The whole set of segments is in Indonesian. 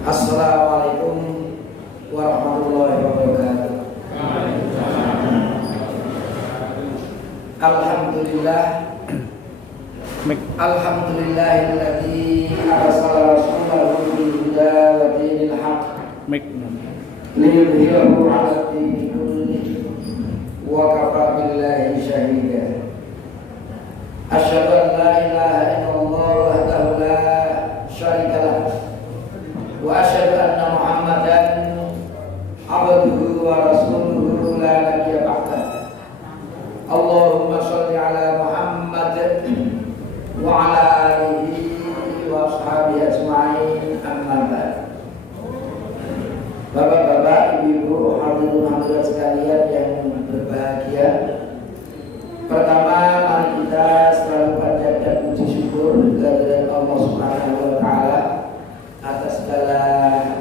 Assalamualaikum warahmatullahi wabarakatuh. Alhamdulillah. Alhamdulillahilladzi arsala rasulahu bil huda wa dinil haqq liyudhhirahu 'ala dini kullihi wa kafa billahi shahida. Asyhadu an la ilaha illallah wahdahu la syarika lah wa asyhadu anna Muhammadan abduhu wa rasuluhu la nabiyya ba'dah. Allahumma shalli ala Muhammad wa ala alihi wa ashabihi ajma'in, amma ba'd. Bapak-bapak, ibu-ibu, hadirin hadirat sekalian yang berbahagia. Pertama, mari kita selalu panjatkan puji syukur kehadirat Allah Subhanahu wa taala atas segala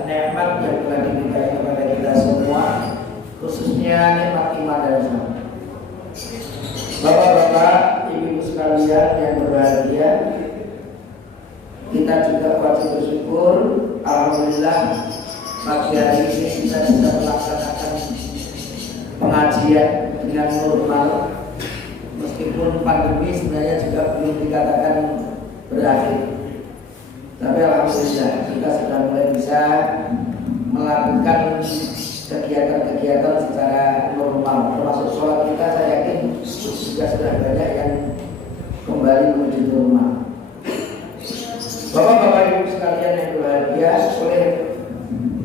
nikmat yang telah diberikan kepada kita semua, khususnya nikmat iman dan Islam. Bapak-bapak, ibu-ibu sekalian yang berbahagia, kita juga wajib bersyukur. Alhamdulillah, pagi hari ini kita bisa melaksanakan pengajian dengan normal, meskipun pandemi sebenarnya juga belum dikatakan berakhir. Tapi alhamdulillah kita sudah mulai bisa melakukan kegiatan-kegiatan secara normal, termasuk sholat kita. Saya yakin juga sudah banyak yang kembali menuju normal. Bapak-bapak ibu sekalian yang berbahagia, oleh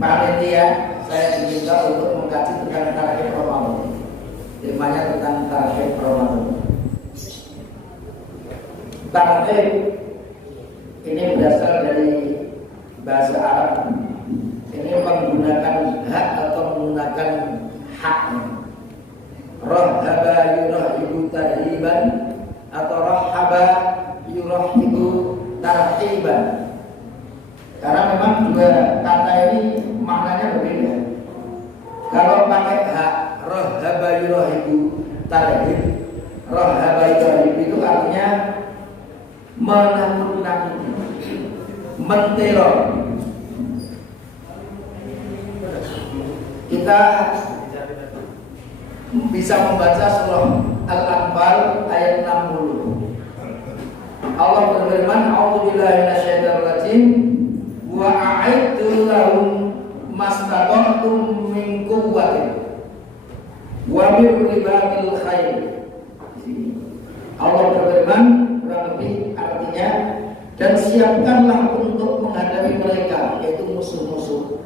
panitia saya diminta untuk mengkaji tentang tarikh Ramadan. Temanya tentang tarikh Ramadan. Tarikh ini berasal dari bahasa Arab. Ini menggunakan hak atau menggunakan hak. Rahaba yurahibu tarhiban atau rahaba yurahibu tarhiban. Karena memang dua kata ini maknanya berbeda. Kalau pakai hak, rahaba yurahibu tarhib, rahaba yurahibu itu artinya menakut-nakuti, menteror. Kita bisa membaca surah Al-Anfal ayat 60. Allah berfirman, "A'udzubillahi minasyaitonir rajim wa a'iddu lahum mastata'tum min quwwatin wa min ribatil khair." Allah berfirman, kurang lebih artinya, dan siapkanlah untuk menghadapi mereka, yaitu musuh-musuh,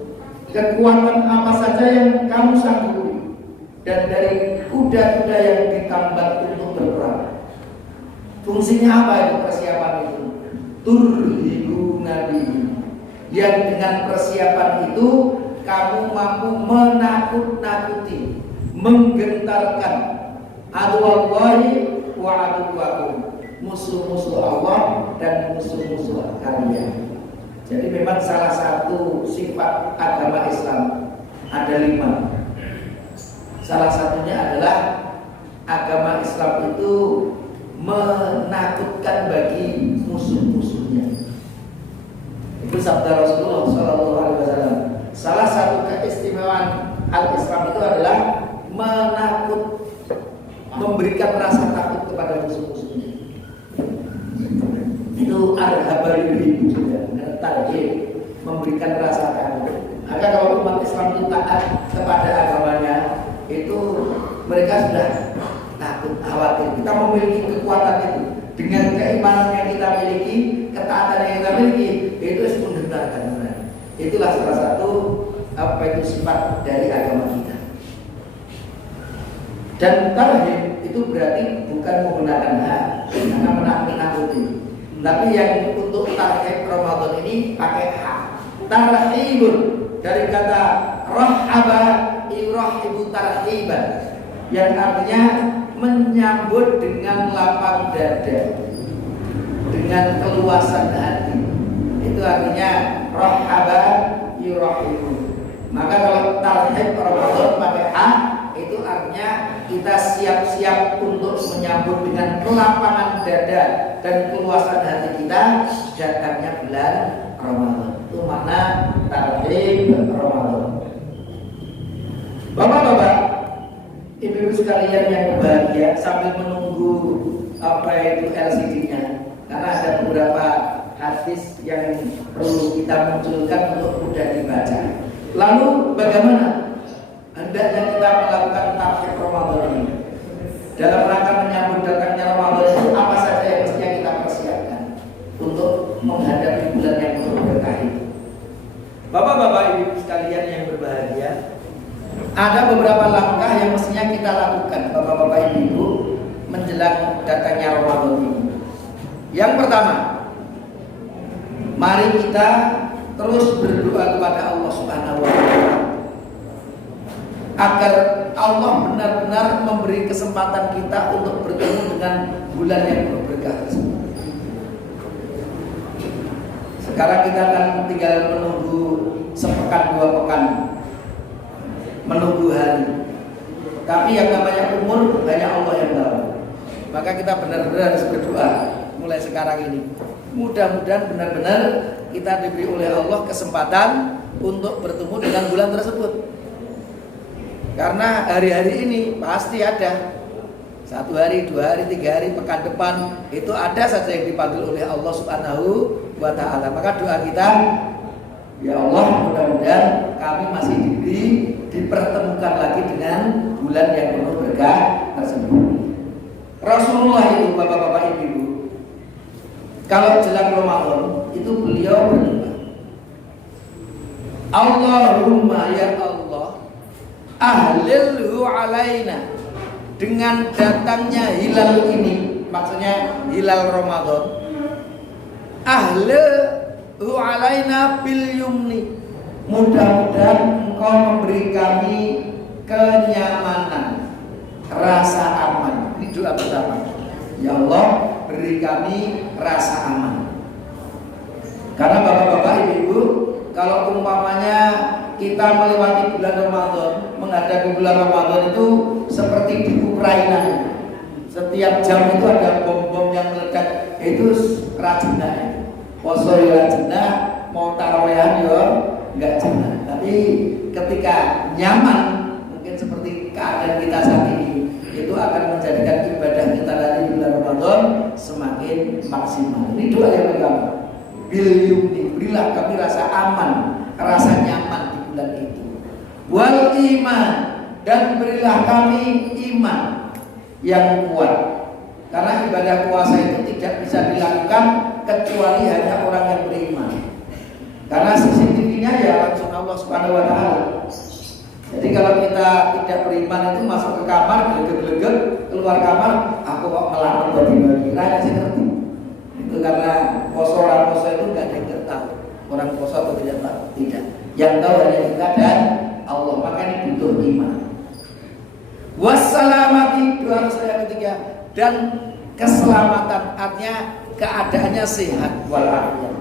kekuatan apa saja yang kamu sanggupi, dan dari kuda-kuda yang ditambat untuk berperang. Fungsinya apa itu persiapan itu? Turhibu nabi, yang dengan persiapan itu kamu mampu menakut-nakuti, menggentarkan aduwallahi wa aduwakum, musuh-musuh Allah dan musuh-musuh kalian. Jadi memang salah satu sifat agama Islam ada 5. Salah satunya adalah agama Islam itu menakutkan bagi musuh-musuhnya. Itu sabda Rasulullah SAW. Salah satu keistimewaan al-Islam itu adalah memberikan rasa takut kepada musuh-musuhnya. Itu arhabaril juga, tarhib, memberikan rasa takut. Maka kalau umat Islam itu taat kepada agamanya, itu mereka sudah takut, khawatir. Kita memiliki kekuatan itu dengan keimanan yang kita miliki, ketaatan yang kita miliki, itu menggentarkan. Itulah salah satu sifat dari agama kita. Dan tarhib itu berarti bukan menggunakan hak karena menakut-nakuti, tapi yang untuk tarhib Ramadan ini pakai hak. Tarhibun dari kata rahaba yurahibu tarhiban, yang artinya menyambut dengan lapang dada, dengan keluasan hati. Itu artinya rahaba yurahibu. Maka kalau tarhib Ramadan pakai hak, itu artinya kita siap-siap untuk menyambut dengan kelapangan dada dan keluasan hati kita datangnya bulan Ramadan. Itu makna tarhib ta'hib Ramadan. Bapak-bapak, ibu-ibu sekalian yang berbahagia, sambil menunggu apa itu LCD-nya, karena ada beberapa hadis yang perlu kita munculkan untuk mudah dibaca. Lalu bagaimana hendaknya kita melakukan ta'hib Ramadan ini? Dalam rangka menyambut datangnya Ramadan itu apa saja yang mestinya kita persiapkan untuk menghadapi bulan yang penuh berkah itu? Bapak-bapak, ibu sekalian yang berbahagia, ada beberapa langkah yang mestinya kita lakukan, bapak-bapak, ibu, menjelang datangnya Ramadan ini. Yang pertama, mari kita terus berdoa kepada Allah Subhanahu wa Ta'ala agar Allah benar-benar memberi kesempatan kita untuk bertemu dengan bulan yang berkah tersebut. Sekarang kita akan tinggal menunggu sepekan 2 pekan, menunggu hari. Tapi yang namanya umur hanya Allah yang tahu. Maka kita benar-benar harus berdoa mulai sekarang ini. Mudah-mudahan benar-benar kita diberi oleh Allah kesempatan untuk bertemu dengan bulan tersebut. Karena hari-hari ini pasti ada 1 hari, 2 hari, 3 hari, pekan depan itu ada saja yang dipanggil oleh Allah Subhanahu wa Ta'ala. Maka doa kita, ya Allah, mudah-mudahan kami masih dipertemukan lagi dengan bulan yang penuh berkah tersebut. Rasulullah itu, bapak-bapak, ibu-ibu, kalau jelang Ramadan itu beliau berdoa, Allahumma ya Allah, ahlilhu alaina, dengan datangnya hilal ini, maksudnya hilal Ramadan, ahlilhu alaina bil yumni, mudah-mudahan Engkau memberi kami kenyamanan, rasa aman. Ini doa pertama. Ya Allah, beri kami rasa aman. Karena bapak-bapak, ibu-ibu, kalau umpamanya kita melewati bulan Ramadan, menghadapi bulan Ramadan itu seperti di Ukraina. Setiap jam itu ada bom-bom yang meledak. Itu rajinnya. Poso ya rajinnya, mau tarawih ya enggak jenah. Tapi ketika nyaman, mungkin seperti keadaan kita saat ini, itu akan menjadikan ibadah kita dari bulan Ramadan semakin maksimal. Ini doa yang pertama. Bil yumni, berilah kami rasa aman, rasa nyaman di bulan itu. Wal iman, dan berilah kami iman yang kuat. Karena ibadah puasa itu tidak bisa dilakukan kecuali hanya orang yang beriman. Karena CCTV-nya ya langsung Allah Subhanahu wa Ta'ala. Jadi kalau kita tidak beriman itu masuk ke kamar, gelegek-gelegek, keluar kamar, aku kok melamun bagi-bagi, rakyat saya ngerti. Itu karena poso orang poso itu nggak ada yang tahu. Orang poso atau tidak tahu, tidak. Yang tahu hanya kita dan Allah. Maka ini butuh iman. Wassalamati, doa yang ketiga, dan keselamatan, artinya keadaannya sehat walafiat.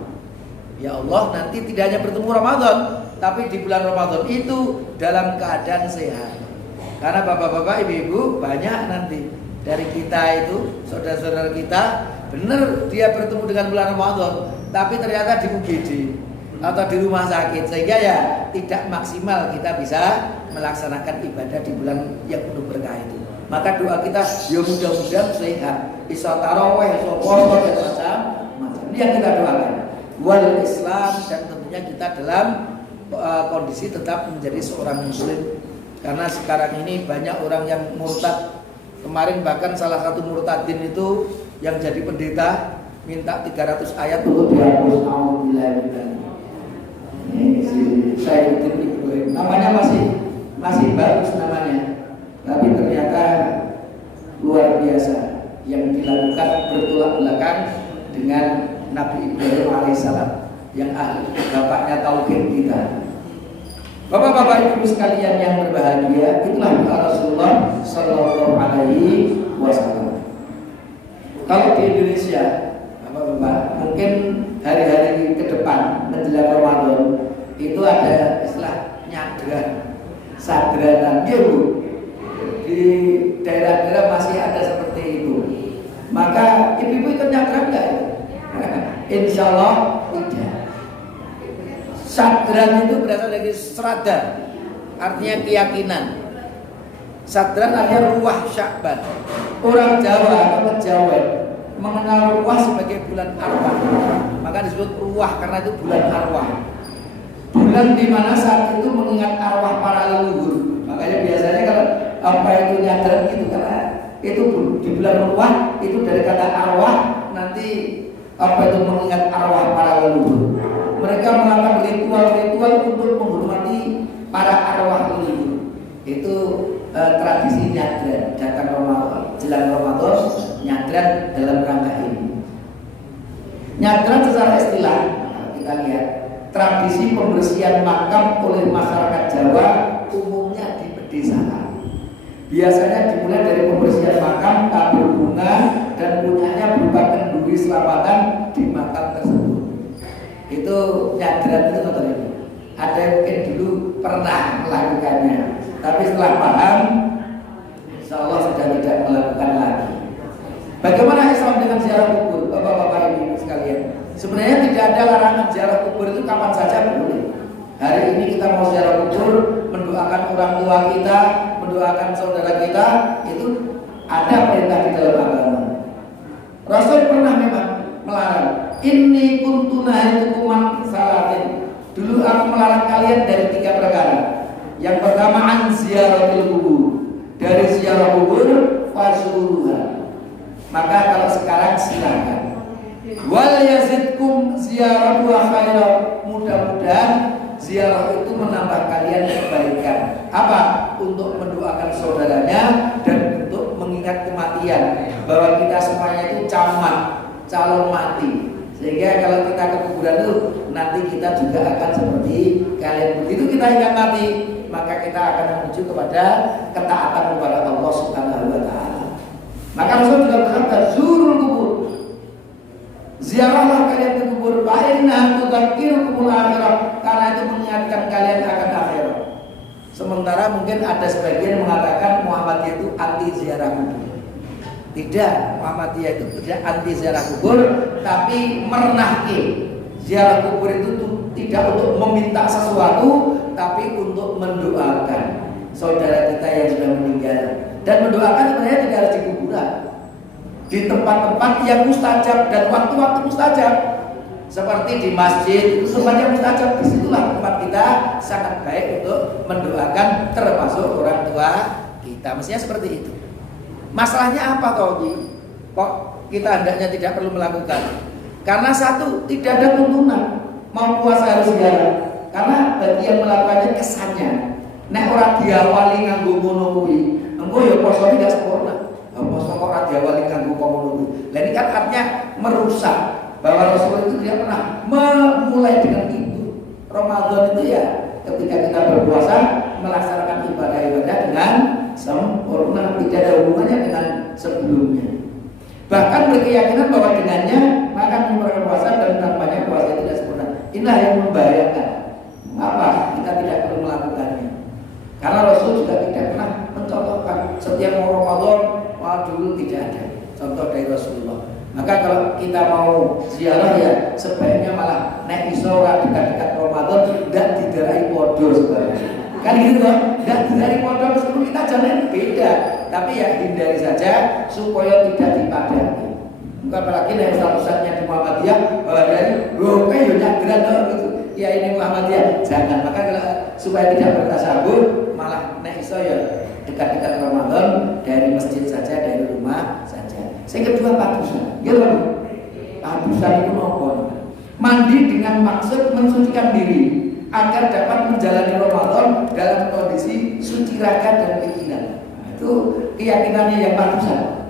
Ya Allah, nanti tidak hanya bertemu Ramadan, tapi di bulan Ramadan itu dalam keadaan sehat. Karena bapak-bapak, ibu-ibu, banyak nanti dari kita itu, saudara-saudara kita, benar dia bertemu dengan bulan Ramadan, tapi ternyata di UGD atau di rumah sakit, sehingga ya tidak maksimal kita bisa melaksanakan ibadah di bulan yang penuh berkah itu. Maka doa kita, ya mudah-mudahan sehat, bisa taraweh, bisa puasa dan macam-macam. Ini yang kita doakan. Wal Islam, dan tentunya kita dalam kondisi tetap menjadi seorang muslim. Karena sekarang ini banyak orang yang murtad. Kemarin bahkan salah satu murtadin itu yang jadi pendeta minta 300 ayat untuk dihapus. Saya Ibrahim, namanya masih bagus namanya, tapi ternyata luar biasa yang dilakukan bertolak belakang dengan Nabi Ibrahim alaihissalam yang ahli, bapaknya tauhid kita. Bapak-bapak, ibu sekalian yang berbahagia, itulah doa Rasulullah Sallallahu Alaihi Wasallam. Kalau di Indonesia, bapak-bapak, mungkin hari-hari ke depan menjelang Ramadan itu ada istilah nyadran, sadranan, ya Bu. Di daerah-daerah masih ada seperti itu. Maka ibu-ibu ikut nyadran enggak? Insya Allah tidak. Sadran itu berasal dari srada, artinya keyakinan. Sadran artinya ruwah Sya'ban. Orang Jawa atau Kejawen mengenal ruwah sebagai bulan arwah, maka disebut ruwah karena itu bulan arwah. Bulan di mana saat itu mengingat arwah para leluhur. Makanya biasanya kalau apa itu nyadran gitu, karena itu di bulan ruwah itu dari kata arwah, nanti apa itu mengingat arwah para leluhur. Mereka melakukan ritual-ritual untuk menghormati para arwah leluhur. Itu tradisi nyadran datang Ramadan, jelang Ramadan, nyadran dalam rangka ini. Nyadran secara istilah kita lihat tradisi pembersihan makam oleh masyarakat Jawa umumnya di pedesaan. Biasanya dimulai dari pembersihan makam, tabur bunga, dan punyanya berupa kenduri selamatan di makam tersebut. Itu nyadran itu contohnya. Ada yang mungkin dulu pernah melakukannya, tapi setelah paham, insya Allah sudah tidak melakukan lagi. Bagaimana Islam dengan ziarah kubur, bapak-bapak ibu sekalian? Sebenarnya tidak ada larangan ziarah kubur, itu kapan saja boleh. Hari ini kita mau ziarah kubur, mendoakan orang tua kita, mendoakan saudara kita, itu ada perintah di dalam agama. Rasul pernah memang melarang. Inni kuntu nahitukum an salatin. Dulu aku melarang kalian dari 3 perkara. Yang pertama an ziaratil kubur. Dari ziarah kubur fasuruha. Maka kalau sekarang silakan. Wal yazidkum ziyaratu khairan. Mudah-mudahan ziarah itu menambah kalian kebaikan. Apa? Untuk mendoakan saudaranya dan untuk mengingat kematian, bahwa kita semuanya itu camat, calon mati. Sehingga kalau kita ke kuburan itu nanti kita juga akan seperti kalian. Begitu kita ingat mati, maka kita akan menuju kepada ketaatan kepada Allah Subhanahu wa taala. Maka Rasul juga berkata, zurul kubur. Ziarahlah kalian ke kubur, fa inna tudzakirukumul akhirah, karena itu mengingatkan kalian akan akhirat. Sementara mungkin ada sebagian yang mengatakan Muhammadiyah itu anti ziarah kubur. Tidak, Muhammadiyah itu tidak anti ziarah kubur, tapi merenahki. Ziarah kubur itu tidak untuk meminta sesuatu, tapi untuk mendoakan saudara kita yang sudah meninggal. Dan mendoakan sebenarnya tidak harus di kuburan, di tempat-tempat yang mustajab dan waktu-waktu mustajab, seperti di masjid itu tempatnya mustajab. Disitulah tempat kita sangat baik untuk mendoakan termasuk orang tua kita. Mestinya seperti itu. Masalahnya apa kok kita hendaknya tidak perlu melakukan? Karena satu, tidak ada tuntunan mau puasa harus ziarah. Karena bagi yang melakukannya kesannya nek ora diawali nganggo ngono kuwi, engko ya poso tidak sempurna. Poso kok ora diawali nganggo ngono kuwi. Lah ini kan artinya merusak, bahwa Rasul itu tidak pernah memulai dengan itu. Ramadan itu ya ketika kita berpuasa melaksanakan ibadah-ibadah dengan sempurna, tidak ada hubungannya dengan sebelumnya. Bahkan berkeyakinan bahwa dengannya maka memperoleh puasa dan tanpanya puasa tidak sempurna. Inilah yang membahayakan. Mengapa kita tidak perlu melakukannya? Karena Rasul juga tidak pernah mencontohkan setiap mau Ramadan, dulu tidak ada contoh dari Rasulullah. Maka kalau kita mau ziarah ya sebaiknya malah naik isora dekat-dekat Ramadan, tidak didarai podo sebenarnya. Kan gitu loh, tidak didarai podo meskipun kita jalan beda, tapi ya hindari saja supaya tidak dipadani. Bukan apalagi naik statusnya di Muhammadiyah bahwa dari kayak yonya gerak gitu. Ya ini Muhammadiyah, jangan. Maka kalau supaya tidak bertasabur, malah naik iso ya dekat-dekat Ramadan dari masjid saja, dari rumah saja. Yang kedua padusan, gitu loh. Padusan itu apa? Mandi dengan maksud mensucikan diri agar dapat menjalani Ramadan dalam kondisi suci raga dan pikiran. Itu keyakinannya yang padusan.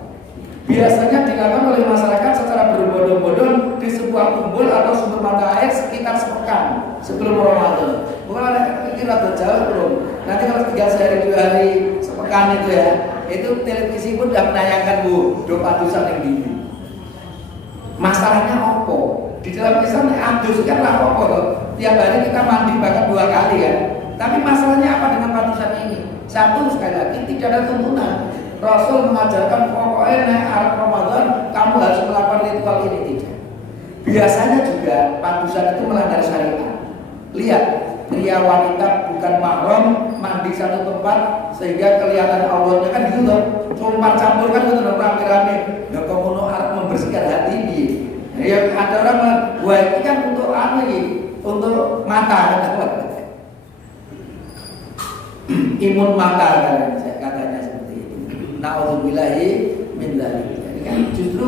Biasanya dilakukan oleh masyarakat secara berbondong-bondong di sebuah kumpul atau sumber mata air sekitar sepekan sebelum Ramadan. Bukan ada pikir atau jauh belum. Nanti kalau 3 hari 2 hari sepekan itu ya, itu televisi pun sudah menayangkan doa padusan yang gini. Masalahnya apa? Di dalam Islam adus kan lah apa loh. Tiap hari kita mandi bahkan 2 kali ya. Tapi masalahnya apa dengan padusan ini? Satu, sekali lagi tidak ada tuntunan. Rasul mengajarkan pokoknya naik Arab Ramadan kamu harus melakukan ritual ini, tidak. Biasanya juga padusan itu melanggar syariat. Lihat, pria wanita bukan mahram mandi satu tempat sehingga kelihatan auratnya kan gitu loh. Campur campur kan gitu loh, rame-rame. Ya kamu harus membersihkan hati ini. Ya ada orang bilang, wah ini kan untuk untuk mata imun mata katanya seperti itu. Na'udzubillahi min dzalik. Jadi kan justru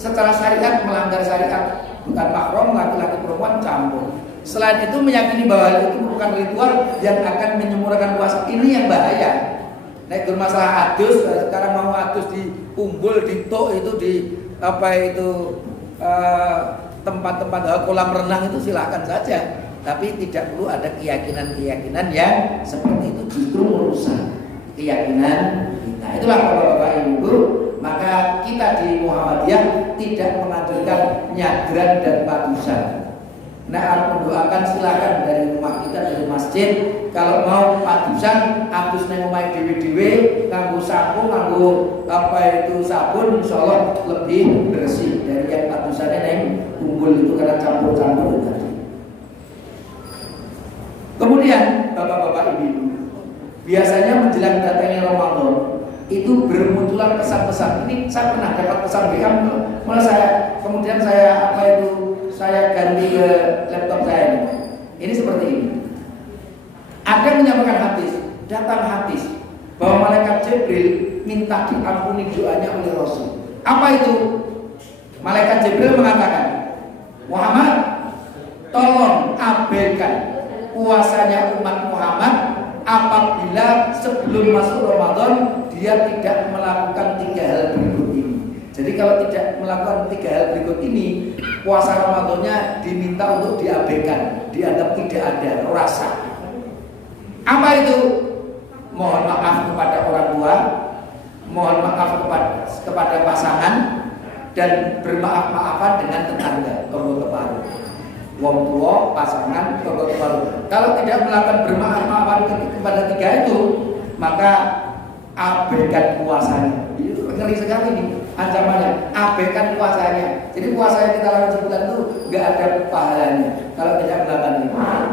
secara syariat melanggar syariat, bukan mahram laki-laki perempuan campur. Selain itu meyakini bahwa itu bukan ritual yang akan menyempurnakan puasa. Ini yang bahaya. Nek bermasalah adus, sekarang mau adus di umbul, di tok itu di apa itu tempat-tempat kolam renang itu silahkan saja. Tapi tidak perlu ada keyakinan-keyakinan yang seperti itu, justru merusak keyakinan kita. Itulah Bapak Ibu, maka kita di Muhammadiyah tidak mengajarkan nyadran dan padusan. Nah, mendoakan silakan dari rumah kita, dari masjid. Kalau mau padusan, abus neng omah dewe-dewe, nganggo sapu, nganggo sabun, insyaallah lebih bersih dari yang padusannya neng kumpul itu karena campur-campur tadi. Kemudian Bapak-bapak Ibu, biasanya menjelang datangnya Ramadan itu bermunculan pesan-pesan. Ini saya pernah dapat pesan WA, malah kemudian saya ganti ke laptop saya ini. Ini seperti ini. Ada yang menyampaikan hadis, datang hadis bahwa malaikat Jibril minta diampuni doanya oleh Rasul. Apa itu? Malaikat Jibril mengatakan, Muhammad, tolong abaikan puasanya umat Muhammad apabila sebelum masuk Ramadan dia tidak melakukan 3 hal berikut ini. Jadi kalau tidak melakukan 3 hal berikut ini, puasa Ramadannya diminta untuk diabaikan, dianggap tidak ada rasa. Apa itu? Mohon maaf kepada orang tua, mohon maaf kepada pasangan, dan bermaaf-maafan dengan tetangga, tonggo-tonggo. Wong tua, pasangan, tonggo-tonggo. Kalau tidak melakukan bermaaf-maafan kepada 3 itu, maka abaikan puasanya. Ngeri sekali nih ancamannya, abaikan puasanya. Jadi puasa yang kita lakukan sebulan itu nggak ada pahalanya kalau tidak melakukan ini.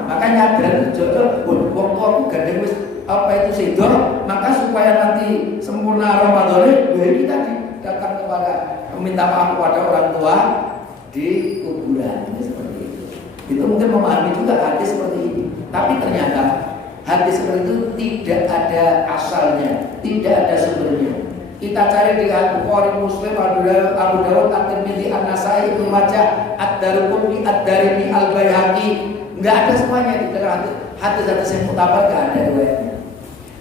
Makanya dan jodoh, wong tua aku gandeng wis sedor, maka supaya nanti sempurna Ramadan, kita datang kepada meminta maaf kepada orang tua di kuburan. Ini seperti itu. Itu mungkin memahami juga hadis seperti ini. Tapi ternyata hadis seperti itu tidak ada asalnya, tidak ada sumbernya. Kita cari di Bukhari, Muslim, Abu Dawud, At-Tirmidzi, An-Nasai, Ibnu Majah, Ad-Daruqutni, Ad-Darimi, Al-Baihaqi, enggak ada semuanya di dalam hadis-hadis yang mutabar, enggak ada riwayatnya.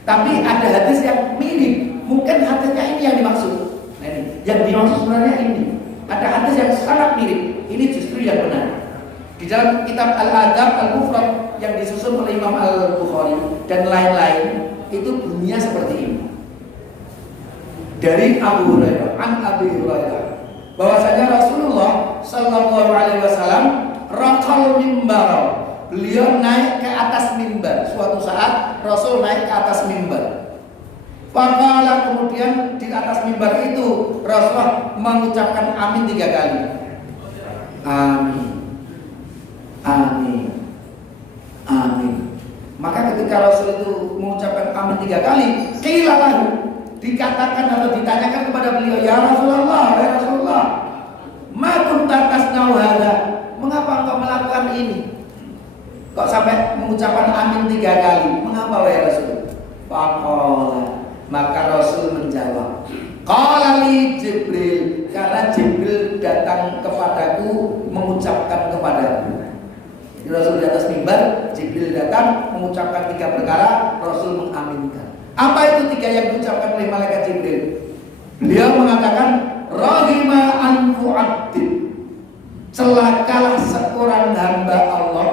Tapi ada hadis yang mirip, mungkin hadisnya ini yang dimaksud. Nah, ini yang dimaksud sebenarnya ini. Ada hadis yang sangat mirip, ini justru yang benar. Di dalam kitab Al-Adab Al-Mufrad yang disusun oleh Imam Al-Bukhari dan lain-lain, itu bunyinya seperti ini. Dari Abu Hurairah, Abi Hurairah, bahwasanya Rasulullah Sallallahu Alaihi Wasallam raqal mimbar, beliau naik ke atas mimbar. Suatu saat Rasul naik ke atas mimbar. Faqala, kemudian di atas mimbar itu Rasulullah mengucapkan amin 3 kali. Amin, amin, amin. Maka ketika Rasul itu mengucapkan amin 3 kali, qila lahu, dikatakan atau ditanyakan kepada beliau, ya Rasulullah, ma kunta tasna'u hadza, mengapa engkau melakukan ini? Kok sampai mengucapkan amin 3 kali? Mengapa wahai Rasul? Faqala, maka Rasul menjawab, qala li Jibril, karena Jibril datang kepadaku mengucapkan kepadaku. Jadi Rasul di atas mimbar, Jibril datang mengucapkan 3 perkara, Rasul mengaminkan. Apa itu 3 yang diucapkan oleh malaikat Jibril? Beliau mengatakan, rahima anfu abdin, celakalah seorang hamba Allah,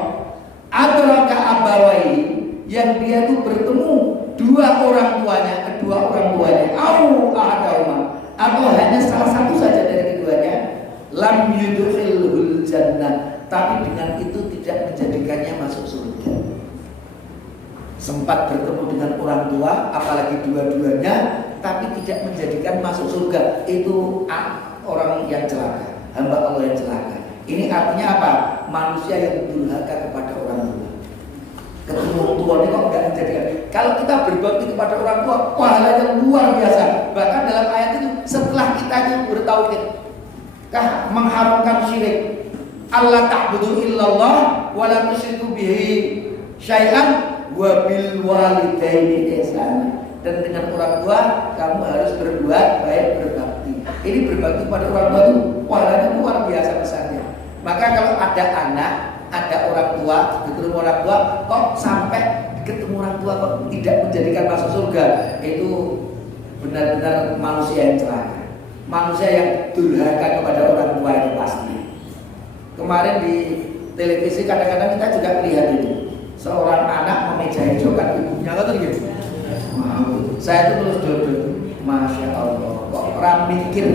adraka abawai, yang dia itu bertemu 2 orang tuanya, kedua orang tuanya, au ahadahuma, atau hanya salah satu saja dari keduanya, lam yudkhilhul jannah, tapi dengan itu tidak menjadikannya masuk surga. Sempat bertemu dengan orang tua, apalagi dua-duanya, tapi tidak menjadikan masuk surga. Itu orang yang celaka, hamba Allah yang celaka. Ini artinya apa? Manusia yang durhaka kepada orang tua. tua ini kok enggak menjadikan. Kalau kita berbakti kepada orang tua, pahalanya luar biasa. Bahkan dalam ayat itu setelah kita itu bertauhid, mengharamkan syirik, Allah ta'budu illallah wa la tusyriku bihi syai'an wa bil walidaini ihsana. Dan dengan orang tua kamu harus berbuat baik, berbakti. Ini berbakti pada orang tua itu pahalanya luar biasa besarnya. Maka kalau ada anak, ada orang tua, ketemu orang tua, kok sampai ketemu orang tua kok tidak menjadikan masuk surga, itu benar-benar manusia yang celaka, manusia yang durhaka kepada orang tua itu pasti. Kemarin di televisi kadang-kadang kita juga lihat itu seorang anak memejahi jokat ibunya, kan gitu. Saya itu terus jodoh, masya Allah, kok orang mikir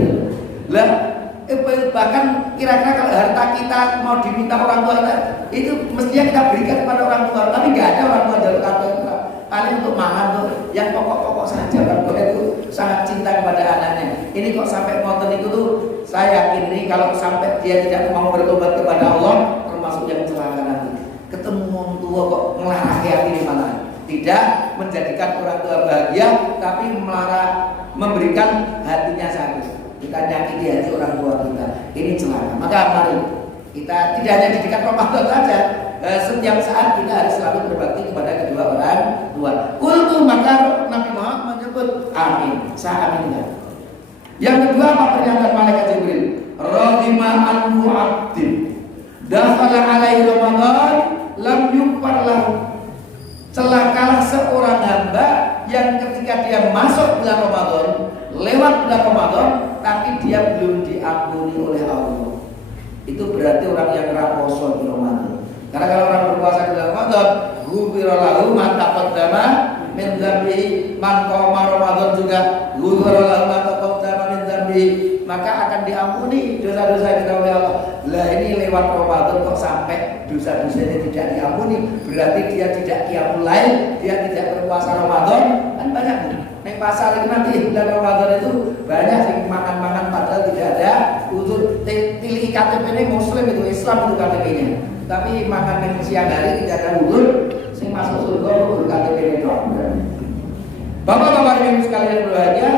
lah. Bahkan kira-kira kalau harta kita mau diminta orang tua kita, itu mestinya kita berikan kepada orang tua, tapi nggak ada orang tua jalur kartu paling untuk makan tuh, yang pokok-pokok saja. Orang tua itu sangat cinta kepada anaknya. Ini kok sampai ngotot itu tuh, saya yakin ini kalau sampai dia tidak mau bertobat kepada Allah, termasuk yang celaka nanti. Ketemu orang tua kok melarang hati di mana? Tidak menjadikan orang tua bahagia, tapi memberikan hatinya sakit. Kita nyakiti hati orang tua kita, ini celaka. Maka mari kita tidak hanya didikan Ramadan saja, setiap saat kita harus selalu berbakti kepada kedua orang tua. Kultu, maka Nabi Muhammad menyebut amin, saya aminkan. Yang kedua apa pernyataan malaikat Jibril? Radhima anhu abdin dakhala alaihi Ramadan lam yukfar lahu. Celakalah seorang hamba yang ketika dia masuk bulan Ramadan, lewat bulan Ramadan, tapi dia belum diampuni oleh Allah. Itu berarti orang yang raposo di Ramadan. Karena kalau orang berpuasa di bulan Ramadan, ghufira lahu ma taqaddama min dzambihi, man qama Ramadan juga ghufira lahu ma taqaddama min dzambihi, maka akan diampuni dosa-dosa kita oleh Allah. Lah ini lewat Ramadan kok sampai dosa-dosanya tidak diampuni, berarti dia tidak qiyamul lail, dia tidak berpuasa Ramadan. Kan banyak nek pasar itu nanti bulan Ramadan itu banyak sing makan-makan padahal tidak ada unsur pilih KTP ini Muslim itu, Islam itu KTP-nya. Tapi makan yang siang hari tidak ada unsur sing masuk surga unsur KTP ini doang. Bapak-bapak Ibu sekalian berbahagia,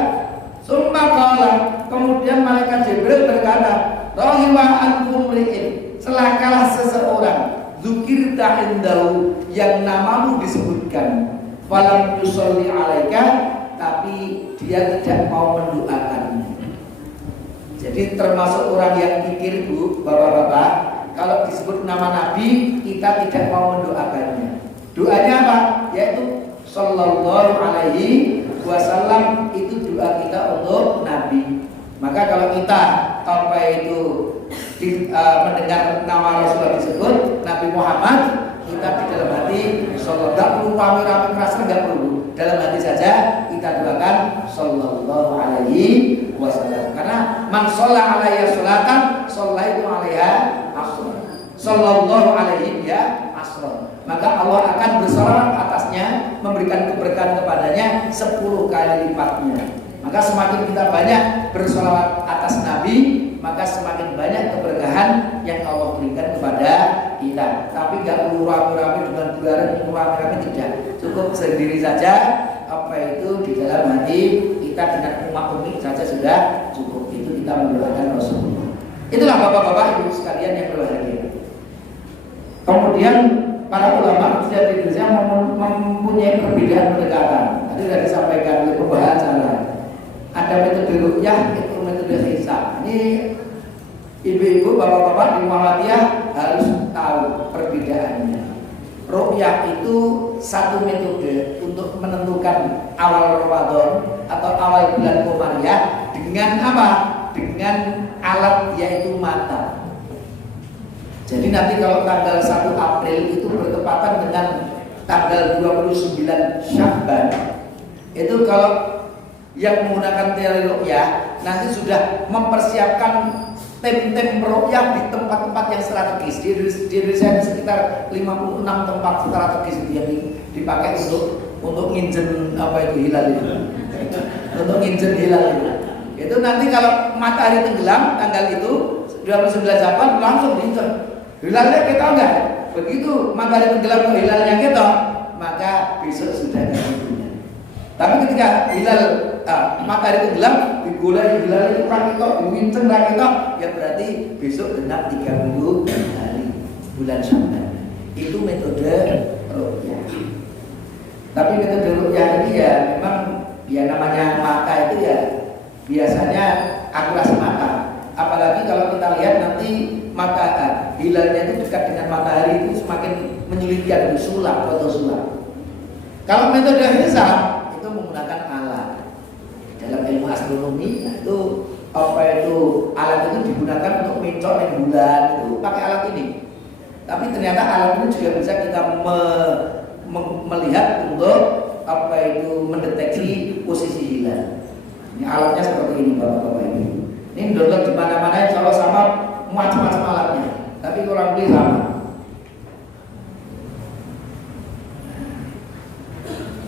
summa qala, kemudian malaikat Jibril berkata, rahimah ankum ri'in, celakalah seseorang dzukirta indahu, yang namamu disebutkan, falam yusolli alaika, tapi dia tidak mau mendoakanmu. Jadi termasuk orang yang pikir, Bu, bapak-bapak, kalau disebut nama Nabi kita tidak mau mendoakannya. Doanya apa? Yaitu sallallahu alaihi wasallam, itu doa kita untuk Nabi. Maka kalau kita apa itu mendengar nama Rasulullah disebut Nabi Muhammad, kita di dalam hati sallallahu, enggak perlu rame-rame keras, enggak perlu. Dalam hati saja kita doakan sallallahu alaihi wasallam. Karena man shalla alaihi salatan shallaitu alaiha asra. Sallallahu alaihi ya asra. Maka Allah akan bersolawat atasnya, memberikan keberkahan kepadanya 10 kali lipatnya. Maka semakin kita banyak bersolawat atas Nabi, maka semakin banyak keberkahan yang Allah berikan kepada kita. Tapi nggak perlu rame-rame dengan gelaran rame-rame, tidak. Cukup sendiri saja, apa itu di dalam hati kita dengan umat umi saja sudah cukup. Itu kita mendoakan Rasulullah. Itulah bapak-bapak ibu sekalian yang berbahagia. Kemudian para ulama sudah di Indonesia mempunyai perbedaan pendekatan. Tadi sudah disampaikan oleh pembahasan. Ada metode ruqyah, itu metode hisab. Ini ibu-ibu, bapak-bapak di Muhammadiyah harus tahu perbedaannya. Ruqyah itu satu metode untuk menentukan awal Ramadan atau awal bulan Qamariyah dengan apa? Dengan alat yaitu mata. Jadi nanti kalau tanggal 1 April itu bertepatan dengan tanggal 29 Sya'ban. Itu kalau yang menggunakan teori ruqyah nanti sudah mempersiapkan tim-tim ruqyah di tempat-tempat yang strategis. Di Indonesia ada sekitar 56 tempat strategis yang dipakai untuk nginjen apa itu hilal itu. Untuk nginjen hilal itu. Itu nanti kalau matahari tenggelam tanggal itu 29 Sya'ban langsung diinjen. Hilalnya kita enggak. Begitu matahari tenggelam ke hilalnya kita, maka ketika hilal matahari tenggelam, digolai hilal itu rakito, diwinceng rakito, ya berarti besok genap 30 hari bulan Syawal. Itu metode ruqyah. Tapi metode ruqyah ini ya memang ya namanya mata itu ya biasanya akurasi mata. Apalagi kalau kita lihat nanti mata hilalnya itu dekat dengan matahari itu semakin menyulitkan sulap atau sulap. Kalau metode hisab itu menggunakan alat. Dalam ilmu astronomi itu alat itu digunakan untuk mencok bulan itu pakai alat ini. Tapi ternyata alat ini juga bisa kita melihat untuk mendeteksi posisi hilal. Ini alatnya seperti ini bapak-bapak ini. Ini download di mana-mana insya Allah sama macam-macam alatnya. Tapi kurang lebih sama.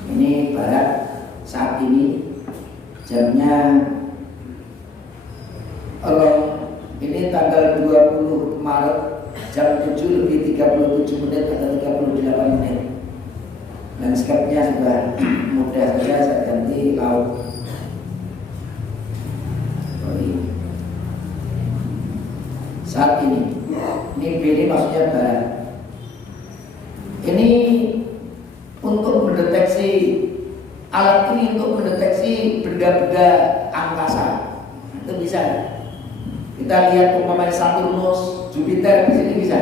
Ini barat saat ini jamnya ini tanggal 20 Maret jam 7:37 atau 38 menit. Landscape-nya sudah mudah saja saya ganti laut. Saat ini B maksudnya barat. Ini untuk mendeteksi alat ini untuk mendeteksi benda-benda angkasa itu bisa. Kita lihat umpamanya Saturnus, Jupiter di sini bisa.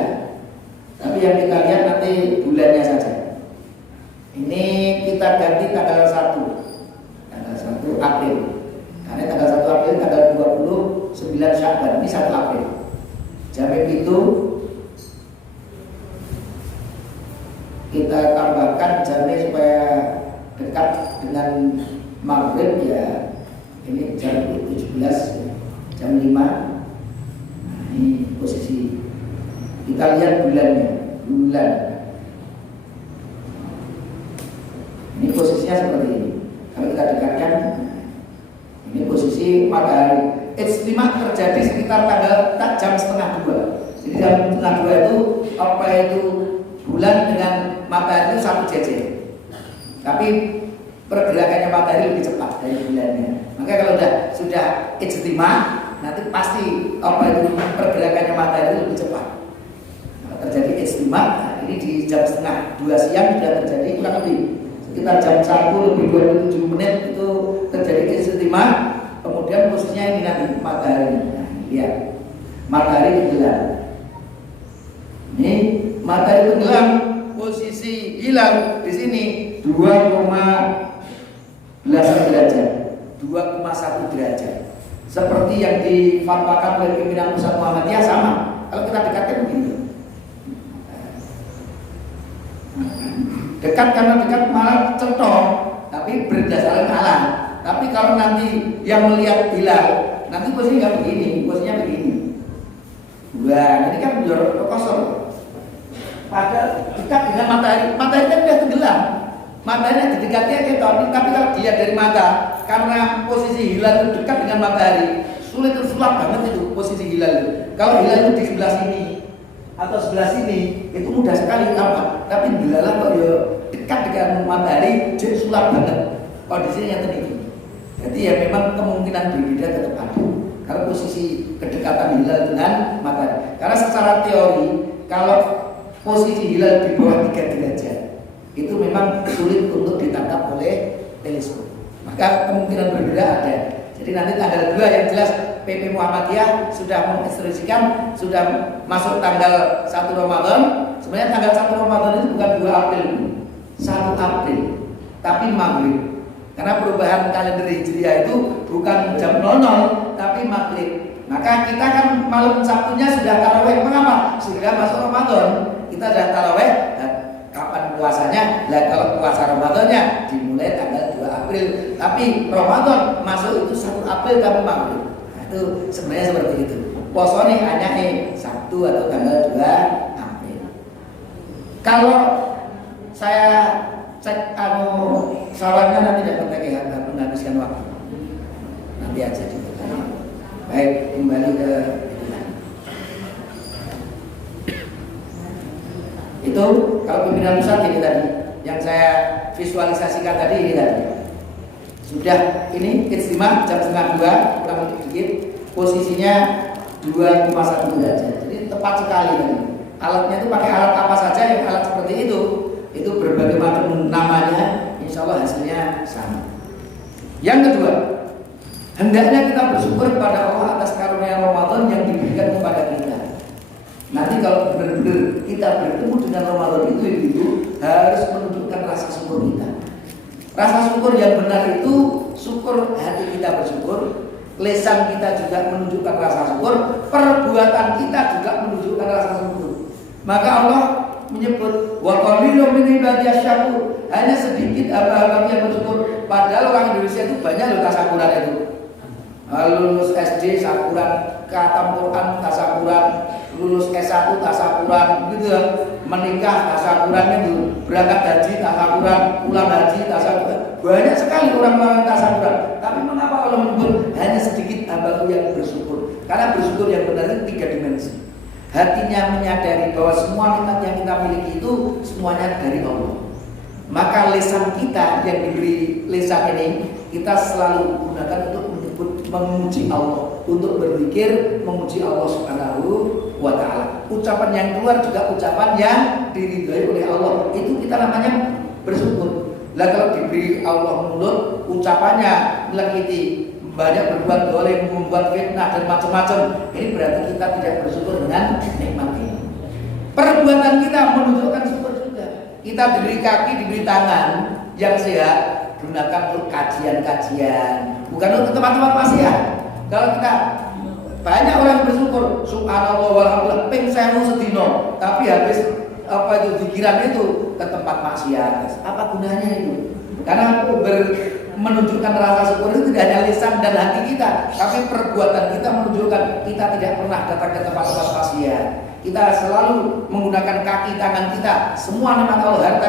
Tapi yang kita lihat nanti bulannya saja. Ini kita ganti tanggal 1 April. Karena tanggal 1 April tanggal 29 Sya'ban ini 1 April. Jam itu kita tambahkan jamnya supaya dekat dengan maghrib ya. Ini jam 17 jam 5. Nah, ini posisi kita lihat bulannya, bulan. Ini posisinya seperti ini. Kalau kita dekatkan, ini posisi matahari. Ijtima terjadi sekitar jam setengah 2. Jadi jam setengah 2 itu bulan dengan matahari itu satu jejer. Tapi pergerakannya matahari lebih cepat dari bulannya. Maka kalau sudah ijtima, nanti pasti pergerakannya matahari itu lebih cepat. Kalau terjadi ijtima, ini di jam setengah 2 siang sudah terjadi kurang lebih sekitar jam 1:27 itu terjadi ijtima. Kemudian posisinya ini nanti matahari. Nah, lihat matahari tenggelam. Ini matahari tenggelam, posisi hilal di sini 2,11 derajat, 2,1 derajat. Seperti yang difatwakan oleh pimpinan pusat Muhammadiyah sama. Kalau kita dekatkan begini. Dekat karena dekat malah cetok, tapi berdasarkan alam. Tapi kalau nanti yang melihat hilal, nanti posisinya nggak begini, posisinya begini. Wah, ini kan beliau kosong. Padahal dekat dengan matahari kan sudah tenggelam. Matahari didekati kayak tahun, tapi kalau dilihat dari mata, karena posisi hilal itu dekat dengan matahari, sulit tersulap banget itu posisi hilal itu. Kalau hilal itu di sebelah sini atau sebelah sini, itu mudah sekali tampak. Tapi hilal kok ya dekat dengan matahari, jadi sulap banget. Kondisinya tertinggi. Jadi ya memang kemungkinan berbeda tetap ada. Karena posisi kedekatan hilal dengan matahari. Karena secara teori kalau posisi hilal di bawah 3 derajat itu memang sulit untuk ditangkap oleh teleskop. Maka kemungkinan berbeda ada. Jadi nanti tanggal 2 yang jelas PP Muhammadiyah sudah menginstruksikan sudah masuk tanggal 1 Ramadan. Sebenarnya tanggal 1 Ramadan itu bukan 2 April, 1 April, tapi maghrib. Karena perubahan kalender Hijriah itu bukan jam 00 tapi maghrib. Maka kita kan malam Sabtunya sudah tarawih. Mengapa? Sudah masuk Ramadan. Kita sudah tarawih. Kapan puasanya? Lah kalau puasa Ramadannya dimulai tanggal 2 April. Tapi Ramadan masuk itu 1 April tapi maghrib. Nah, itu sebenarnya seperti itu. Posone hanya Sabtu atau tanggal 2 April. Kalau saya cek sarannya nanti tidak penting menghabiskan waktu. Nanti aja juga. Baik, kembali ke itu kalau pimpinan pusat ini tadi yang saya visualisasikan tadi ini tadi. Sudah ini ijtima jam setengah 2 kurang lebih sedikit, posisinya 2,1 derajat. Jadi tepat sekali tadi. Alatnya itu pakai alat apa saja, yang alat seperti itu berbagai macam namanya, insya Allah hasilnya sama. Yang kedua, hendaknya kita bersyukur kepada Allah atas karunia Ramadan yang diberikan kepada kita. Nanti kalau benar-benar kita bertemu dengan Ramadan itu harus menunjukkan rasa syukur kita. Rasa syukur yang benar itu syukur hati kita bersyukur, lisan kita juga menunjukkan rasa syukur, perbuatan kita juga menunjukkan rasa syukur. Maka Allah menyebut wa qalilun min ibadiyas syakur, hanya sedikit hamba-hamba yang bersyukur. Padahal orang Indonesia itu banyak loh tasakuran itu. Lulus SD tasakuran, khatam Quran tasakuran, lulus S1 tasakuran gitu ya. Menikah tasakuran itu, berangkat haji tasakuran, pulang haji tasakuran. Banyak sekali orang tasakuran. Tapi mengapa Allah menyebut hanya sedikit hambaku yang bersyukur? Karena bersyukur yang benar itu 3 dimensi. Hatinya menyadari bahwa semua nikmat yang kita miliki itu semuanya dari Allah. Maka lisan kita yang diberi lisan ini kita selalu gunakan untuk memuji Allah, untuk berzikir memuji Allah Subhanahu wa taala. Ucapan yang keluar juga ucapan yang diridhai oleh Allah. Itu kita namanya bersyukur. Lah kalau diberi Allah mulut, ucapannya melekiti, banyak berbuat dolim, membuat fitnah dan macam-macam, ini berarti kita tidak bersyukur dengan nikmat ini. Perbuatan kita menunjukkan syukur juga. Kita diberi kaki, diberi tangan yang sehat, gunakan untuk kajian-kajian, bukan untuk tempat-tempat maksiat. Kalau kita banyak orang bersyukur, subhanallah walhamdulillah ping 1000 sedino, tapi habis pikiran itu ke tempat maksiat. Apa gunanya itu? Karena menunjukkan rasa syukur itu tidak hanya lisan dan hati kita, tapi perbuatan kita menunjukkan kita tidak pernah datang ke tempat-tempat maksiat. Kita selalu menggunakan kaki tangan kita, semua nikmat Allah, harta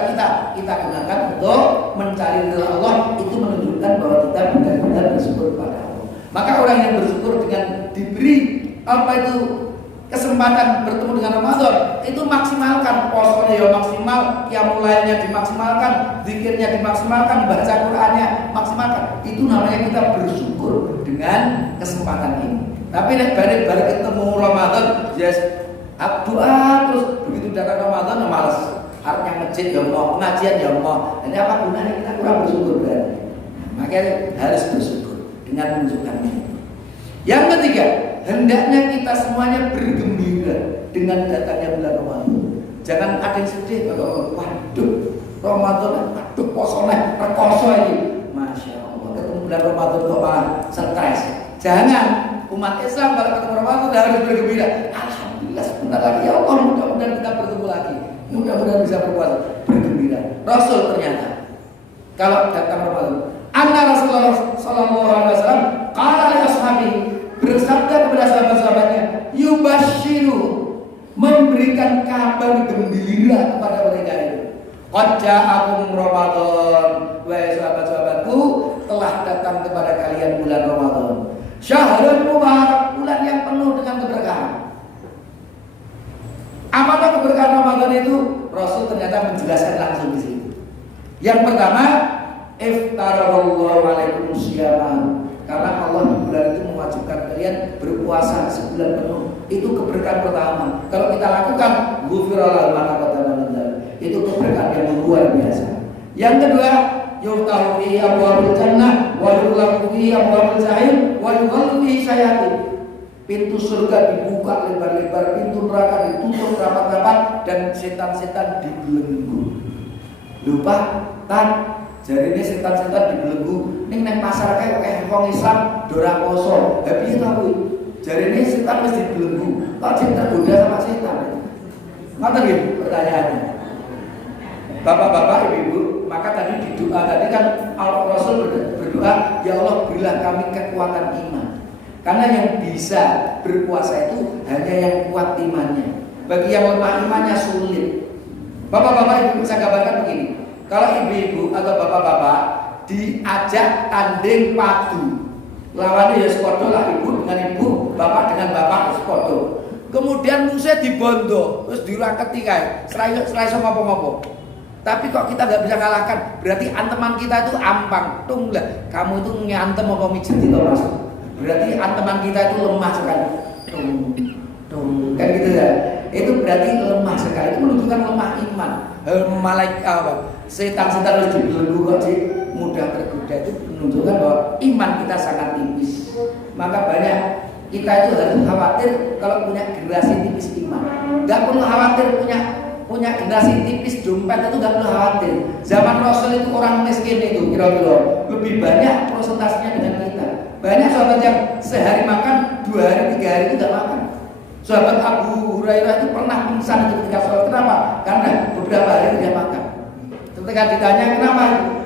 kita gunakan untuk mencari ridha Allah. Itu menunjukkan bahwa kita benar-benar bersyukur kepada Allah. Maka orang yang bersyukur dengan diberi kesempatan bertemu dengan Ramadan, itu maksimalkan puasanya ya maksimal, qiyamulailnya dimaksimalkan, zikirnya dimaksimalkan, baca Qur'annya maksimalkan. Itu namanya kita bersyukur dengan kesempatan ini. Tapi nek balik ketemu Ramadan, yes, doa terus begitu datang Ramadan malas. Artinya masjid ya mau, pengajian ya mau. Ini apa gunanya kita kurang bersyukur berarti. Makanya harus bersyukur dengan menunjukkan ini. Yang ketiga, hendaknya kita semuanya bergembira dengan datangnya bulan Ramadan. Jangan ada yang sedih kalau waduh Ramadan, waduh posone, rekoso ini. Masya Allah, ketemu bulan Ramadan kok malah stres. Jangan, umat Islam kalau ketemu Ramadan harus bergembira. Alhamdulillah sebentar lagi ya Allah, mudah-mudahan kita bertemu lagi. Mudah-mudahan bisa berpuasa, bergembira. Rasul ternyata kalau datang Ramadan, anna Rasulullah sallallahu alaihi wasallam qala li ashabihi, bersabda kepada sahabat-sahabatnya, yubashiru, memberikan kabar gembira kepada mereka itu. Qad ja'akum Ramadan, wahai sahabat-sahabatku, telah datang kepada kalian bulan Ramadan. Syahrul mubarak, bulan yang penuh dengan keberkahan. Apakah keberkahan Ramadan itu? Rasul ternyata menjelaskan langsung di sini. Yang pertama, iftarallahu alaikum syiyama. Karena Allah di bulan itu mewajibkan kalian berpuasa sebulan penuh. Itu keberkahan pertama. Kalau kita lakukan, ghufirallahu ma taqaddama min dzalik. Itu keberkahan yang luar biasa. Yang kedua, yuftahu fi abwabil jannah wa yughlaqu fi abwabil jahim wa yughallu fi syayatin. Pintu surga dibuka lebar-lebar, pintu neraka ditutup rapat-rapat, dan setan-setan dibelenggu. Lupa tan, jadi ini setan-setan dibelenggu. Neng pasar kayak wong Islam dora poso. Tapi tahu, jadi ini setan mesti dibelenggu. Kok jin tergoda sama setan? Ngoten nggih pertanyaannya. Bapak-bapak, ibu-ibu, maka tadi di doa tadi kan Rasul berdoa, ya Allah berilah kami kekuatan iman. Karena yang bisa berpuasa itu hanya yang kuat imannya. Bagi yang lemah imannya sulit. Bapak-bapak, ibu, saya gambarkan begini. Kalau ibu-ibu atau bapak-bapak diajak tanding padu, lawannya ya sepodo lah, ibu dengan ibu, bapak dengan bapak sepodo. Kemudian musuhnya dibondo, terus dirangketi kae, serai ngopo-ngopo. Tapi kok kita nggak bisa kalahkan, berarti anteman kita itu ampang. Tung lah, kamu itu nyantem apa mijet itu mas? Berarti anteman kita itu lemah sekali. Kan gitu ya. Itu berarti lemah sekali. Itu menunjukkan lemah iman. Malaikat apa? Setan-setan harus dibelenggu kok sih mudah tergoda. Itu menunjukkan bahwa iman kita sangat tipis. Maka banyak kita itu harus khawatir kalau punya generasi tipis iman. Gak perlu khawatir punya generasi tipis dompet, itu gak perlu khawatir. Zaman Rasul itu orang miskin itu kira-kira lebih banyak prosentasenya dengan kita. Banyak sahabat yang sehari makan, 2 hari 3 hari itu gak makan. Sahabat Abu Hurairah itu pernah pingsan ketika sholat. Kenapa? Karena beberapa hari tidak makan. Ketika ditanya kenapa,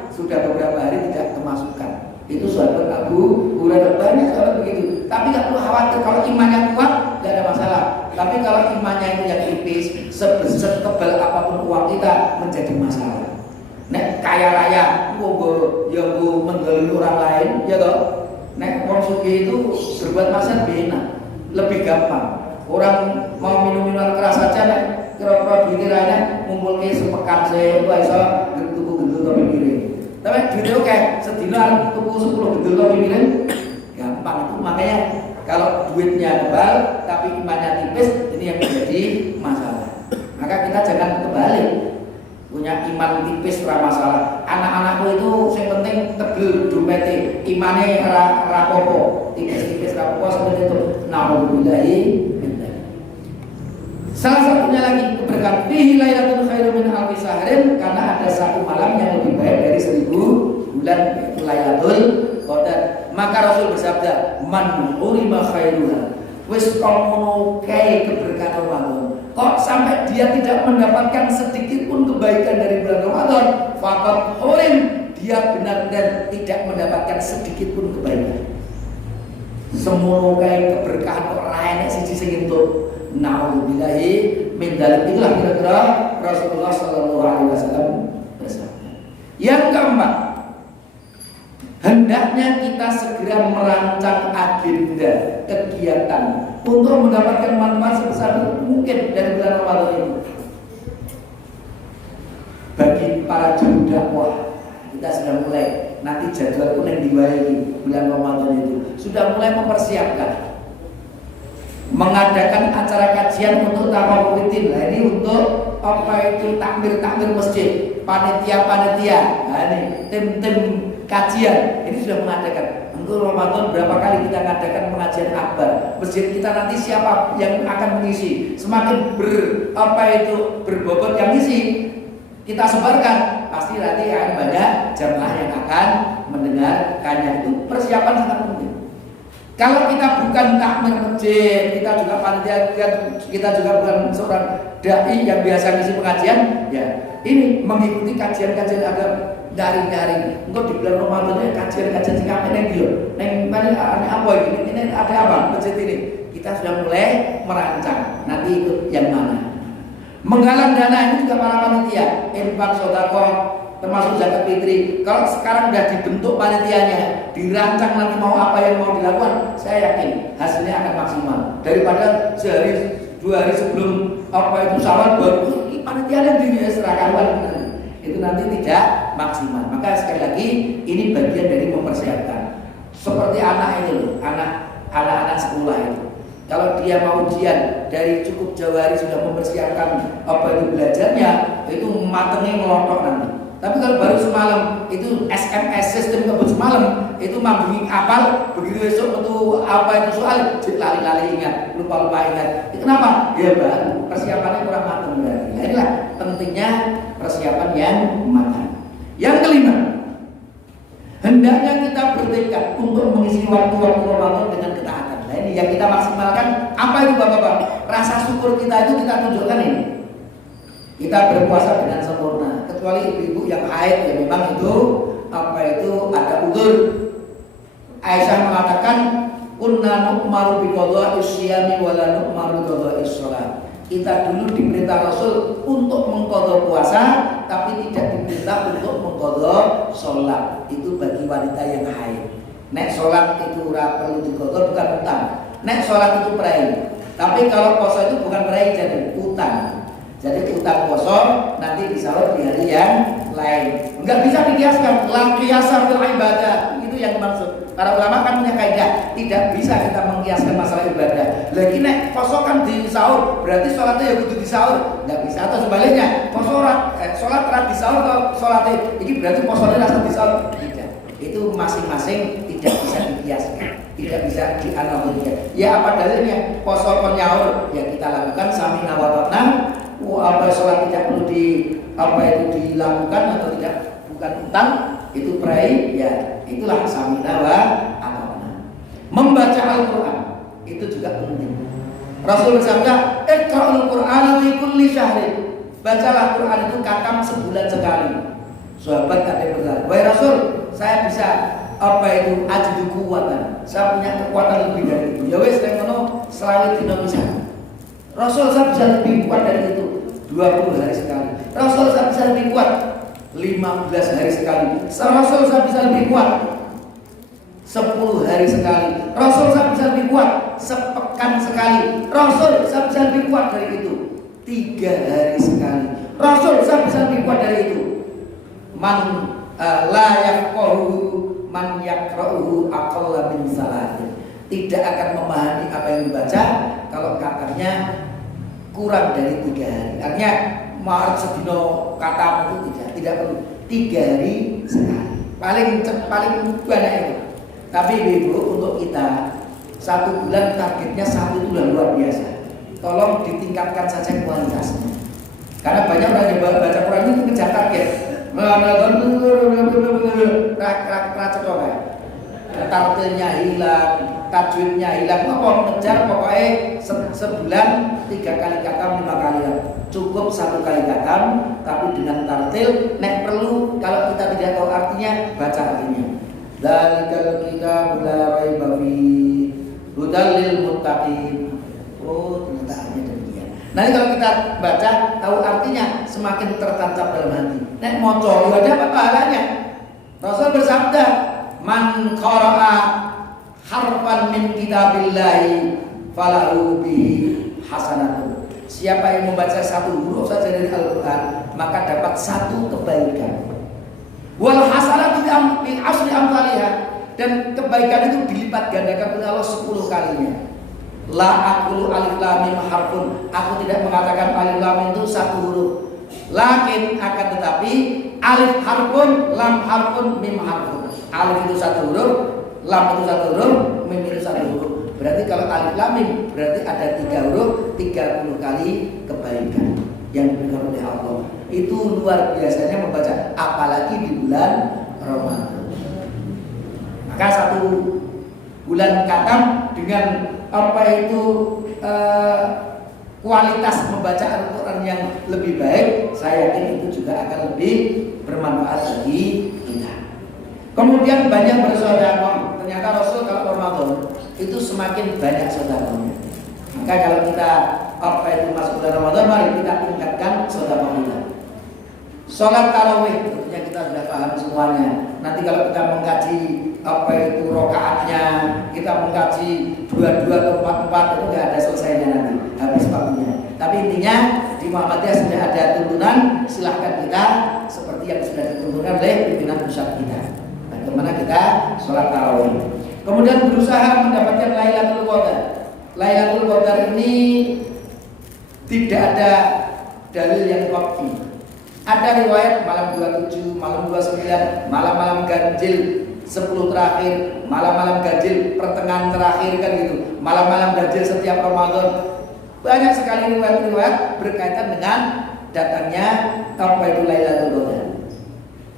sudah beberapa hari tidak kemasukan. Itu sahabat Abu Hurairah. Banyak sahabat begitu. Tapi gak perlu khawatir, kalau imannya kuat gak ada masalah. Tapi kalau imannya itu yang tipis, setebal apapun uang kita menjadi masalah. Nek kaya raya, yang menggolong orang lain, ya toh. Nek wong sugih itu berbuat maksiat benar, lebih gampang. Orang mau minum-minuman keras saja nek kira-kira duit raya ngumpul ke sepekan saya iso tuku gendul topi miring. Tapi duit oke, sedina tuku 10 gendul topi miring gampang. Itu makanya kalau duitnya tebal tapi imannya tipis, ini yang menjadi masalah. Maka kita jangan kebalik, punya iman tipis ora masalah. Anak-anakku itu yang penting tebel dompete, imane ora apa-apa, tipis-tipis ora apa-apa seperti itu. Nauzubillahi. Salah satunya lagi keberkahan fihi lailatul khairu min alfi syahrin, karena ada satu malam yang lebih baik dari 1000 bulan, yaitu Lailatul Qadar. Maka Rasul bersabda, man urima khairuha, wis komono kae keberkahan Ramadan, kok sampai dia tidak mendapatkan sedikit pun kebaikan dari bulan Ramadan, faqad urim, dia benar-benar tidak mendapatkan sedikit pun kebaikan. Semono kae keberkahan kok ra enek siji sing entuk. Nauzubillahi min dzalik. Itulah kira-kira Rasulullah sallallahu alaihi wasallam bersabda. Yang keempat, hendaknya kita segera merancang agenda kegiatan untuk mendapatkan manfaat sebesar mungkin dari bulan Ramadan itu. Bagi para juru dakwah, kita sudah mulai, nanti jadwal kuning diwai bulan Ramadan itu sudah mulai mempersiapkan, mengadakan acara kajian untuk tarawih. Nah, ini untuk apa itu takmir masjid, panitia. Nah, ini tim kajian ini sudah mengadakan. Untuk Ramadan berapa kali kita mengadakan pengajian akbar. Masjid kita nanti siapa yang akan mengisi? Semakin berbobot yang isi, kita sebarkan, pasti nanti akan banyak jamaah yang akan mendengarkannya. Itu persiapan sangat penting. Kalau kita bukan takmir masjid, kita juga panitia, kita juga bukan seorang dai yang biasa ngisi pengajian, ya ini mengikuti kajian-kajian agama daring. Engkau di bulan Ramadan kajian-kajian sing ape neng dia, neng mana apa ini ada apa masjid ini? Kita sudah mulai merancang, nanti ikut yang mana. Menggalang dana ini juga para panitia, infak, sedekah, termasuk zakat fitri. Kalau sekarang sudah dibentuk panitianya, dirancang nanti mau apa yang mau dilakukan, saya yakin hasilnya akan maksimal daripada sehari 2 hari sebelum apa itu Syawal baru panitianya diserahkan itu nanti tidak maksimal. Maka sekali lagi ini bagian dari mempersiapkan. Seperti anak ini loh, anak-anak sekolah itu. Kalau dia mau ujian dari cukup jauh hari sudah mempersiapkan apa itu belajarnya, itu matengnya ngelotok nanti. Tapi kalau baru semalam itu SMS sistem kebut semalam itu mampu apal, begitu besok itu apa itu soal lali-lali ingat, lupa ingat. Itu kenapa? Ya baru persiapannya kurang matang berarti. Nah, inilah pentingnya persiapan yang matang. Yang kelima, hendaknya kita bertekad untuk mengisi waktu-waktu Ramadan dengan ketaatan. Nah, ini yang kita maksimalkan. Apa itu Bapak-bapak? Rasa syukur kita itu kita tunjukkan ini. Kita berpuasa dengan sempurna, kecuali ibu-ibu yang haid, ya memang itu ada udzur. Aisyah mengatakan, "Kunna nu'maru bi qada'is syiyami wa la nu'maru bi qada'is shalah." Kita dulu diperintah Rasul untuk mengqadha puasa, tapi tidak diperintah untuk mengqadha salat. Itu bagi wanita yang haid. Nek salat itu ora perlu diqadha, bukan utang. Nek salat itu perai. Tapi kalau puasa itu bukan perai, jadi utang. Jadi utang poso nanti disahur di hari yang lain. Enggak bisa dikiaskan, la qiyasa fil ibadah. Itu yang dimaksud. Para ulama kan punya kaidah, tidak bisa kita mengkiaskan masalah ibadah. Lagi nek poso kan di sahur, berarti sholatnya ya kudu di sahur. Enggak bisa, atau sebaliknya, sholat ra di sahur atau sholatnya ini berarti posone rasa di sahur. Tidak. Itu masing-masing tidak bisa dikiaskan, tidak bisa dianalogikan. Ya apa dalilnya? Poso kon nyaur ya kita lakukan samina wa ta'na. Apa sholat tidak perlu dilakukan atau tidak, bukan utang, itu prai ya itulah samina wa ata'na. Membaca Al-Quran itu juga penting. Rasul bersabda, iqra'ul Qur'ana fi kulli syahrin. Bacalah Quran itu katam sebulan sekali. Sahabat kata berkata, wahai Rasul, saya bisa ajidu kuwatan. Saya punya kekuatan lebih dari itu. Ya wes nek ngono selawe dina pisan. Rasul saya bisa lebih kuat dari itu 20 hari sekali. Rasul saya bisa lebih kuat 15 hari sekali. Rasul saya bisa lebih kuat 10 hari sekali. Rasul saya bisa lebih kuat sepekan sekali. Rasul saya bisa lebih kuat dari itu 3 hari sekali. Rasul saya bisa lebih kuat dari itu. Man la yafqahu man yaqra'uhu aqalla min salatin. Tidak akan memahami apa yang dibaca kalau katanya kurang dari 3 hari. Artinya Maret sedino kata itu tidak perlu 3 hari sekali. Paling banyak itu. Tapi Ibu, untuk kita 1 bulan targetnya 1 itu udah luar biasa. Tolong ditingkatkan saja kualitasnya. Karena banyak orang yang baca Quran itu kejar target. Tartilnya hilang, tajwidnya hilang, ngejar pokoknya sebulan 3 kali khatam, 5 kali cukup 1 kali khatam, tapi dengan tartil. Nek perlu kalau kita tidak tahu artinya, baca artinya. Dzalikal kitabul la raiba fihi hudal lil muttaqin. Oh, ternyata artinya demikian. Nanti kalau kita baca tahu artinya, semakin tertancap dalam hati. Nek maca ada apa pahalanya? Rasul bersabda, man qara'a harfan min kitabillahi falahu bihi hasanatun. Siapa yang membaca 1 huruf saja dari Al-Quran, maka dapat 1 kebaikan. Wal hasanatu bi asri amsalihha, dan kebaikan itu dilipat gandakan oleh Allah 10 kalinya. La aqulu alif lam mim harfun, aku tidak mengatakan alif lam mim itu 1 huruf. Lakin akan tetapi alif harfun, lam harfun, mim harfun. Alif itu 1 huruf, lam itu 1 huruf, mim itu 1 huruf. Berarti kalau alif lam mim berarti ada 3 huruf, 30 kali kebaikan yang diberikan oleh Allah. Itu luar biasanya membaca, apalagi di bulan Ramadan. Maka 1 bulan khatam dengan kualitas membaca Al-Quran yang lebih baik, saya yakin itu juga akan lebih bermanfaat bagi kita. Kemudian banyak bersedekah. Ternyata Rasul kalau Ramadan itu semakin banyak sedekahnya. Maka kalau kita masuk bulan Ramadan, mari kita tingkatkan sedekah kita. Sholat tarawih tentunya kita sudah paham semuanya. Nanti kalau kita mengkaji rokaatnya, kita mengkaji 22 atau 44, itu nggak ada selesainya nanti, habis waktunya. Tapi intinya di Muhammadiyah sudah ada tuntunan, silahkan kita seperti yang sudah dituntunkan oleh pimpinan pusat kita. Bagaimana kita sholat tarawih. Kemudian berusaha mendapatkan Lailatul Qadar. Lailatul Qadar ini tidak ada dalil yang qat'i. Ada riwayat malam 27, malam 29, malam-malam ganjil 10 terakhir, malam-malam ganjil pertengahan terakhir, kan gitu. Malam-malam ganjil setiap Ramadan. Banyak sekali riwayat-riwayat berkaitan dengan datangnya Lailatul Qadar.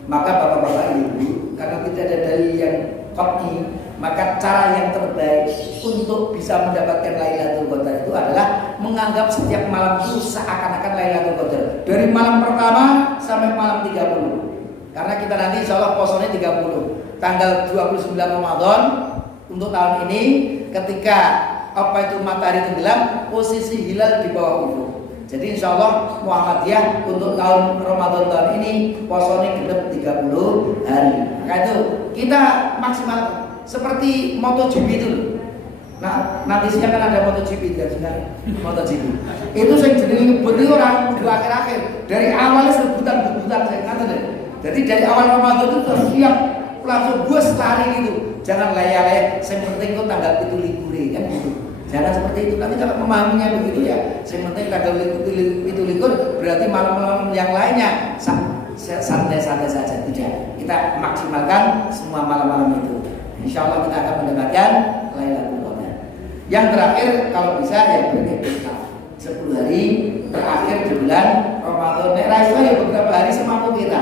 Maka bapak-bapak ibu, karena tidak ada dalil yang qat'i, maka cara yang terbaik untuk bisa mendapatkan Lailatul Qadar itu adalah menganggap setiap malam itu seakan-akan Lailatul Qadar. Dari malam pertama sampai malam 30. Karena kita nanti insya Allah posone 30. Tanggal 29 Ramadan untuk tahun ini, ketika matahari tenggelam, posisi hilal di bawah ufuk. Jadi insya Allah Muhammadiyah untuk tahun Ramadan tahun ini posone genep 30 hari. Maka itu kita maksimal seperti MotoGP itu. Nah, nanti siang kan ada MotoGP kan sebenarnya. MotoGP. Itu saya jadi ngebut orang di akhir-akhir. Dari awalnya rebutan saya kata deh. Jadi dari awal Ramadan itu terus siap langsung bus lari gitu. Jangan laya-laya. Saya penting kok tanggal itu libur kan gitu. Jangan seperti itu. Nanti kalau memahaminya begitu ya, saya penting tanggal itu libur berarti malam-malam yang lainnya santai-santai saja. Tidak. Kita maksimalkan semua malam-malam itu. Insya Allah kita akan mendapatkan Lailatul Qadar. Yang terakhir kalau bisa ya beriktikaf 10 hari terakhir di bulan Ramadan. Nek ra iso ya beberapa hari semampu kita.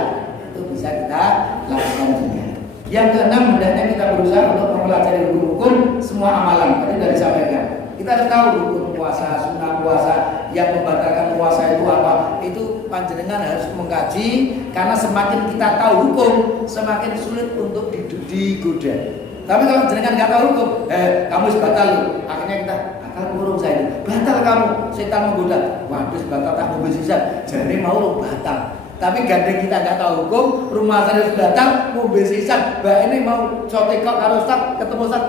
Itu bisa kita lakukan juga. Yang keenam hendaknya kita berusaha untuk mempelajari hukum-hukum semua amalan. Tadi sudah disampaikan. Kita harus tahu hukum puasa, sunnah puasa, yang membatalkan puasa itu apa. Itu panjenengan harus mengkaji karena semakin kita tahu hukum, semakin sulit untuk digoda. Tapi kalau jenengan nggak tahu hukum, kamu batal loh. Akhirnya kita batal burung saya ini. Batal kamu, setan menggoda. Waduh, batal tak mau sisa. Jadi mau lo batal. Tapi gandeng kita nggak tahu hukum, rumah saya batal, mau sisa. Mbak ini mau cotekok karo Ustaz, ketemu Ustaz,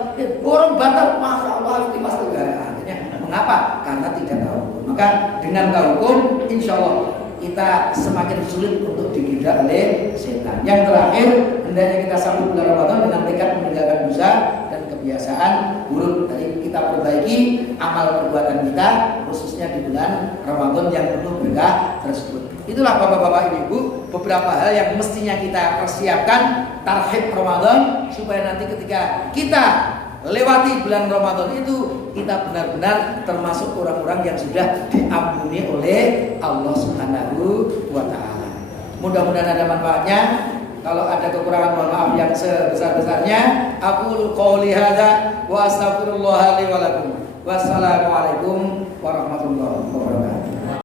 burung batal. Masya Allah harus dimasuk. Akhirnya mengapa? Karena tidak tahu hukum. Maka dengan tahu hukum, insya Allah kita semakin sulit untuk digoda oleh setan. Yang terakhir, hendaknya kita sambut bulan Ramadan dengan tekad meninggalkan dosa dan kebiasaan buruk. Tadi kita perbaiki amal perbuatan kita, khususnya di bulan Ramadan yang penuh berkah tersebut. Itulah bapak-bapak ibu beberapa hal yang mestinya kita persiapkan tarhib Ramadan supaya nanti ketika kita lewati bulan Ramadan itu kita benar-benar termasuk orang-orang yang sudah diampuni oleh Allah Subhanahu wa taala. Mudah-mudahan ada manfaatnya. Kalau ada kekurangan mohon maaf yang sebesar-besarnya. Aku qouli hadza wa astaghfirullah li wa lakum. Wassalamualaikum warahmatullahi wabarakatuh.